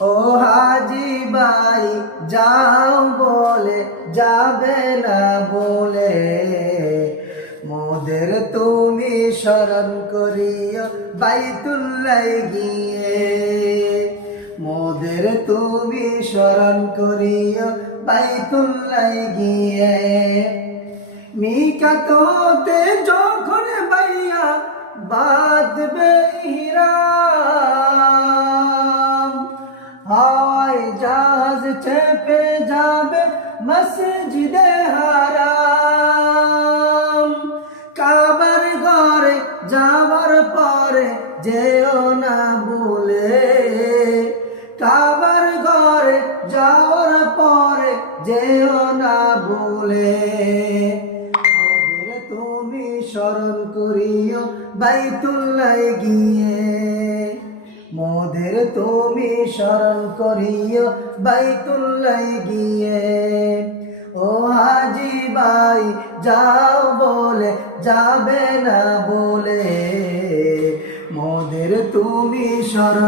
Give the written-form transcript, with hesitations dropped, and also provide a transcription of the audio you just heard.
ও হাজি ভাই যাও বলে যাবে না বলে, মোদের তুমি স্মরণ করিও বাইতুল্লাহ গিয়ে। মোদের তুমি স্মরণ করিও বাইতুল্লাহ গিয়ে। মিকাতোতে যখন বাইয়া বাঁধবে হিরাম, হাওয়ায় জাহাজ চেপে যাবে মসজিদে হারাম। কাবার ঘরে যাওয়ার পরে যেও না ভুলে, কাবার ঘরে যাওয়ার পরে যেও না ভুলে। মোদের তুমি স্মরণ করিও বাইতুল্লাহ গিয়ে। মোদের তুমি স্মরণ করিও বাইতুল্লাহ গিয়ে। ও হাজি ভাই যাও বলে যাবে না বলে, মোদের তুমি স্মরণ